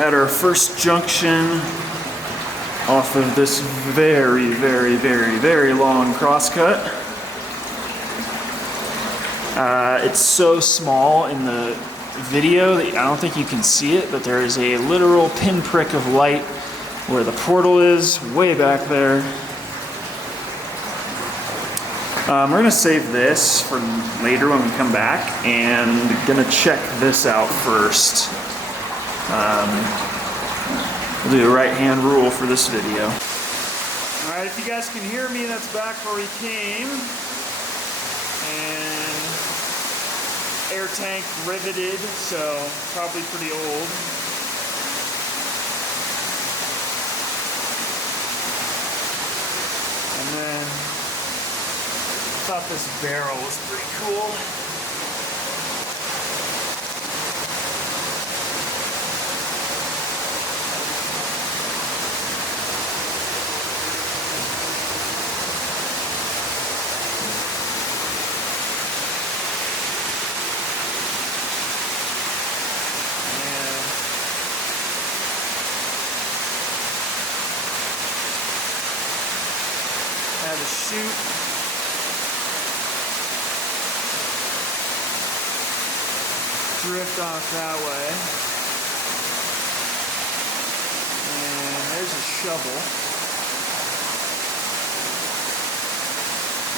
at our first junction off of this very, very, very, very long crosscut. It's so small in the video that I don't think you can see it, but there is a literal pinprick of light where the portal is, way back there. We're gonna save this for later when we come back, and gonna check this out first. We'll do the right-hand rule for this video. All right, if you guys can hear me, that's back where we came. And air tank riveted, so probably pretty old. And then I thought this barrel was pretty cool. Have a chute. Drift off that way. And there's a shovel.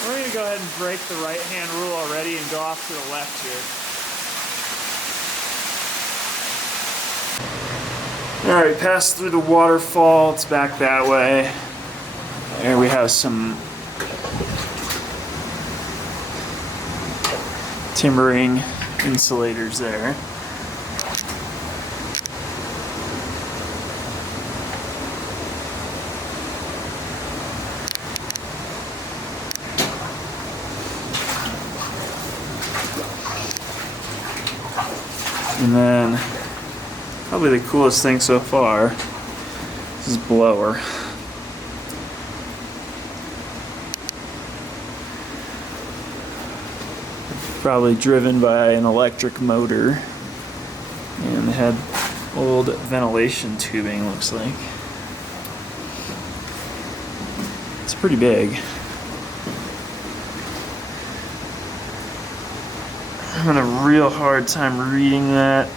We're going to go ahead and break the right-hand rule already and go off to the left here. Alright, passed through the waterfall. It's back that way. There we have some timbering insulators there. And then, probably the coolest thing so far, this is blower. Probably driven by an electric motor, and it had old ventilation tubing, looks like. It's pretty big. I'm having a real hard time reading that.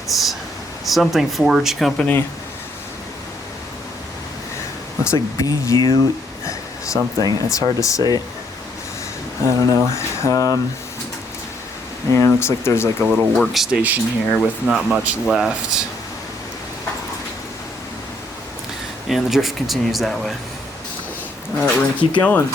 It's something Forge Company. Looks like BU something. It's hard to say. I don't know. And it looks like there's like a little workstation here with not much left. And the drift continues that way. Alright, we're gonna keep going.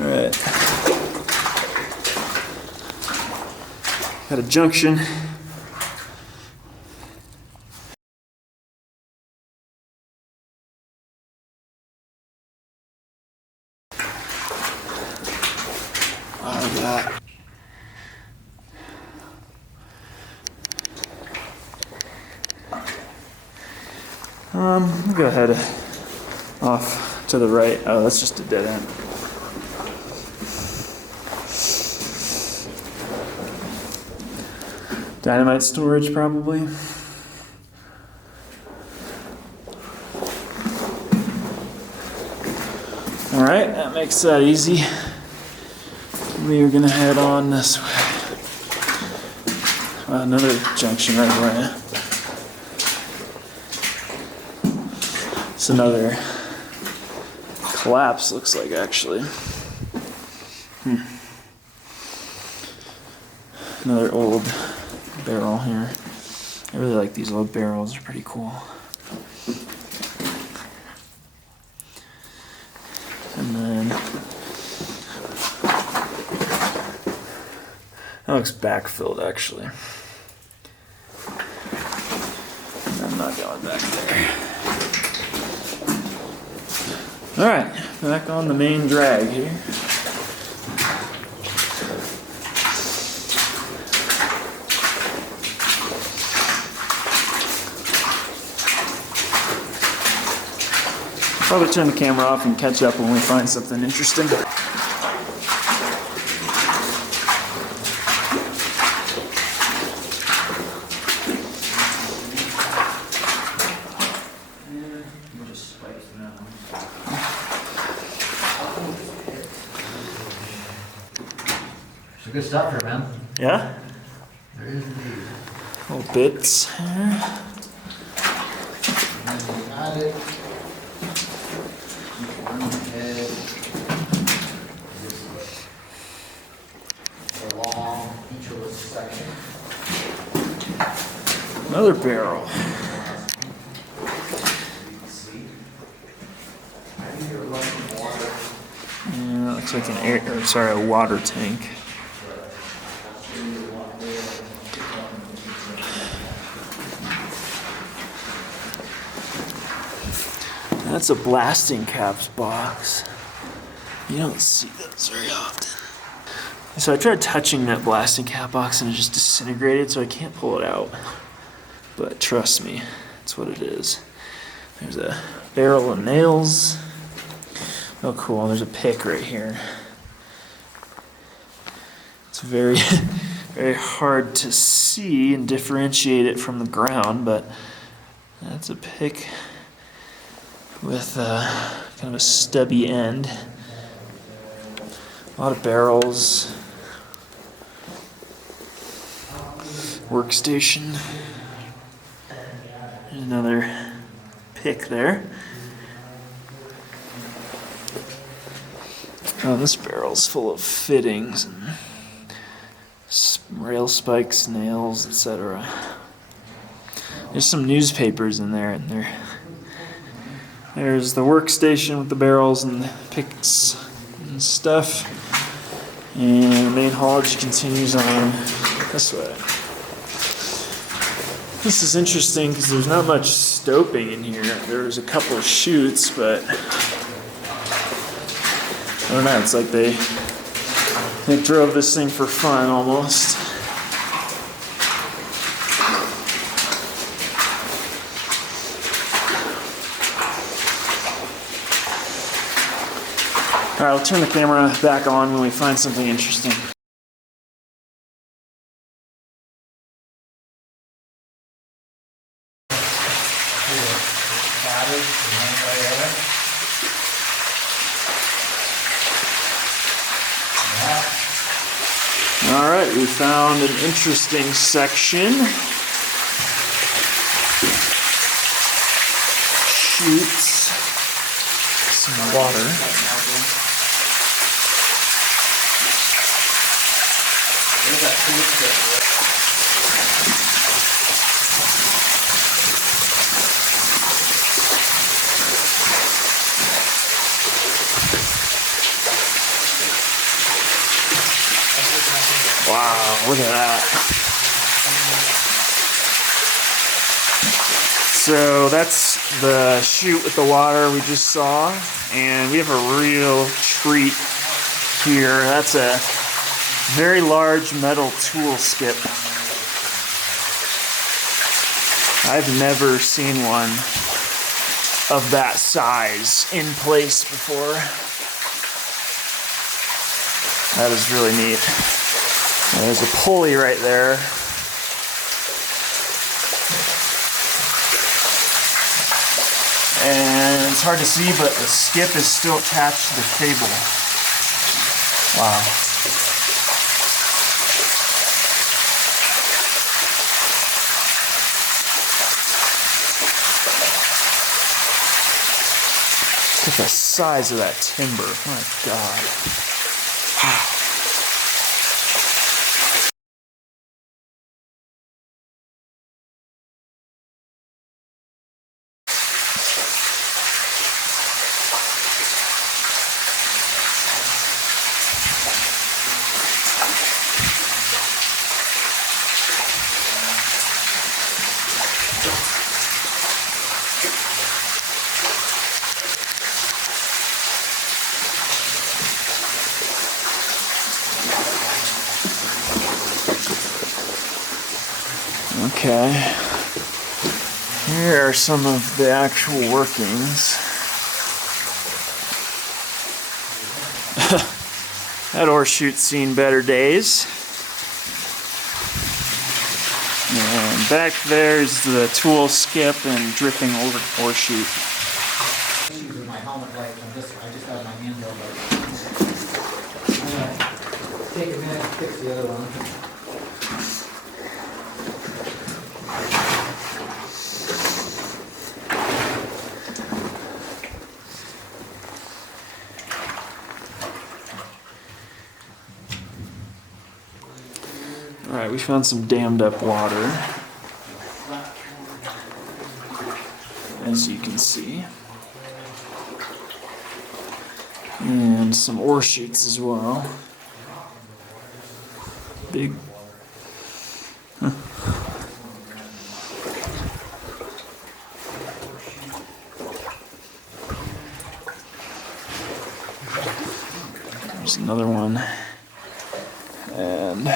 Alright. Got a junction. Like that. We'll go ahead off to the right. Oh, that's just a dead end. Dynamite storage, probably. Alright, that makes that easy. We are gonna head on this way. Another junction right away. It's another collapse, looks like, actually. Another old barrel here. I really like these old barrels, they're pretty cool. That looks backfilled, actually. I'm not going back there. All right, back on the main drag here. Probably turn the camera off and catch up when we find something interesting. Good stuff here, man. Yeah? There is indeed. Little bits here. And then the adit. Head. This is a long, featureless section. Another barrel. Yeah, that looks like a water tank. That's a blasting caps box. You don't see those very often. So I tried touching that blasting cap box and it just disintegrated, so I can't pull it out. But trust me, that's what it is. There's a barrel of nails. Oh cool, there's a pick right here. It's very, very hard to see and differentiate it from the ground, but that's a pick with kind of a stubby end. A lot of barrels. Workstation. There's another pick there. Oh, this barrel's full of fittings and rail spikes, nails, etc. There's some newspapers in there, and there's the workstation with the barrels and the picks and stuff. And the main haulage continues on this way. This is interesting because there's not much stoping in here. There's a couple of chutes, but I don't know, it's like they drove this thing for fun almost. All right, I'll turn the camera back on when we find something interesting. All right, we found an interesting section. Chutes, some water. Wow, look at that. So that's the chute with the water we just saw, and we have a real treat here. That's a very large metal tool skip. I've never seen one of that size in place before. That is really neat. There's a pulley right there. And it's hard to see, but the skip is still attached to the cable. Wow. Look at the size of that timber. My God. Wow. Okay. Here are some of the actual workings. That ore chute's seen better days. And back there's the tool skip and dripping ore chute. Issues with my helmet light. I just have my handheld light. Take a minute to fix the other one. Alright, we found some dammed up water, as you can see. And some ore chutes as well. Big. There's another one. And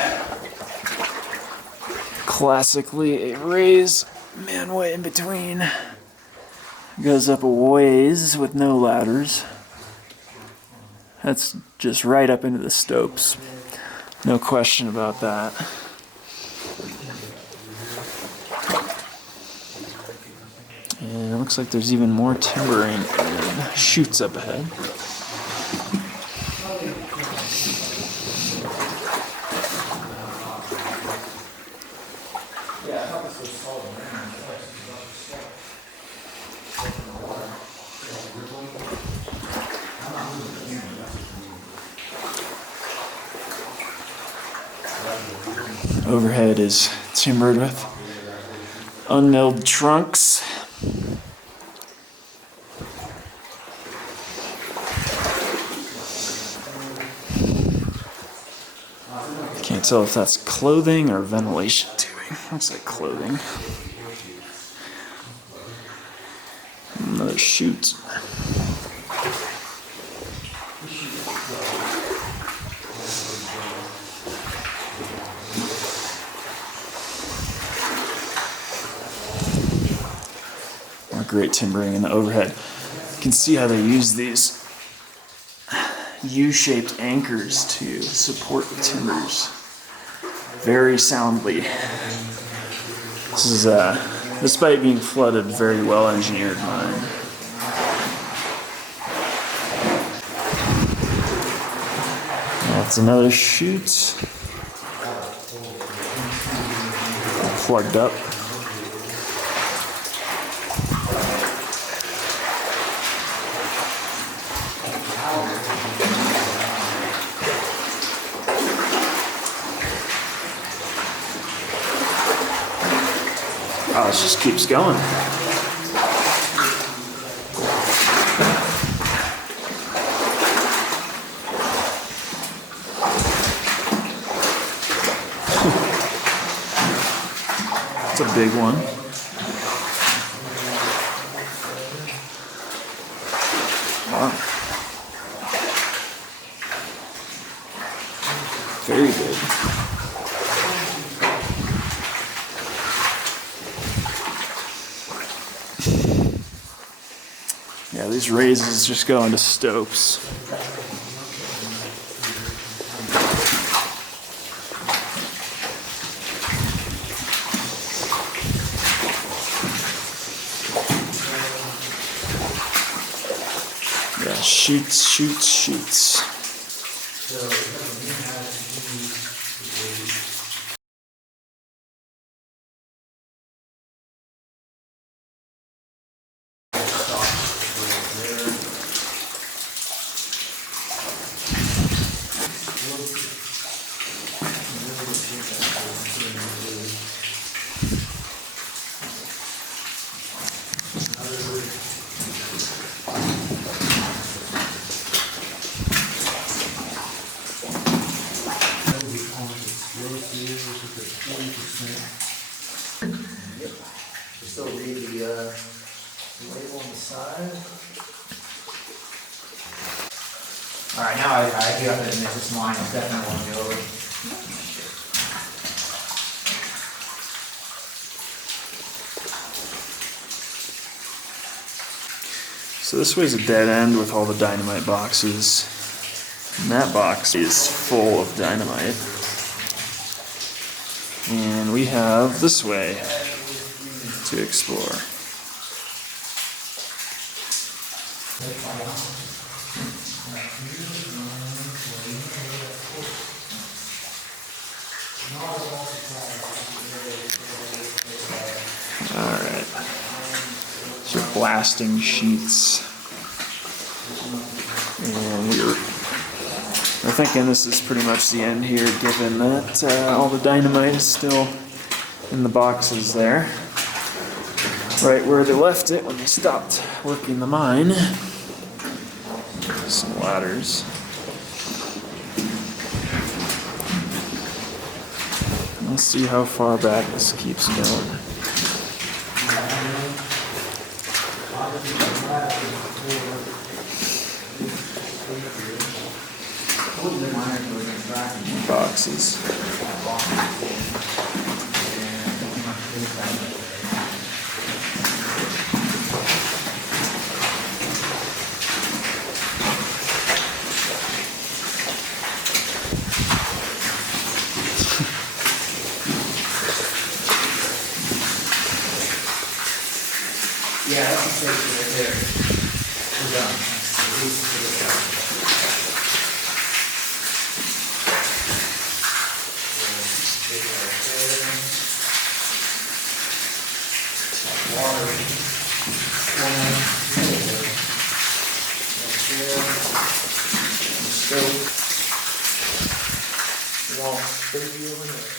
classically a raise manway in between. Goes up a ways with no ladders. That's just right up into the stopes. No question about that. And it looks like there's even more timbering and chutes up ahead. Overhead is timbered with unmilled trunks. Can't tell if that's clothing or ventilation tubing. Looks like clothing. Another chute. Great timbering in the overhead. You can see how they use these U-shaped anchors to support the timbers very soundly. This is, despite being flooded, very well engineered mine. That's another chute. Plugged up. Oh, this just keeps going. It's a big one. Wow. Very big. Yeah, these raises just go into stopes. Yeah, shoots. Still read the label on the side. Alright, now I do have to admit this line is definitely one to go over. So this way's a dead end with all the dynamite boxes. And that box is full of dynamite. And we have this way to explore. Alright. So blasting sheets. And we're thinking this is pretty much the end here, given that all the dynamite is still in the boxes there. Right where they left it when they stopped working the mine. Some ladders. Let's see how far back this keeps going. Boxes. Yeah, that's the station right there. We're done. Water. Stove. Wall, baby over there.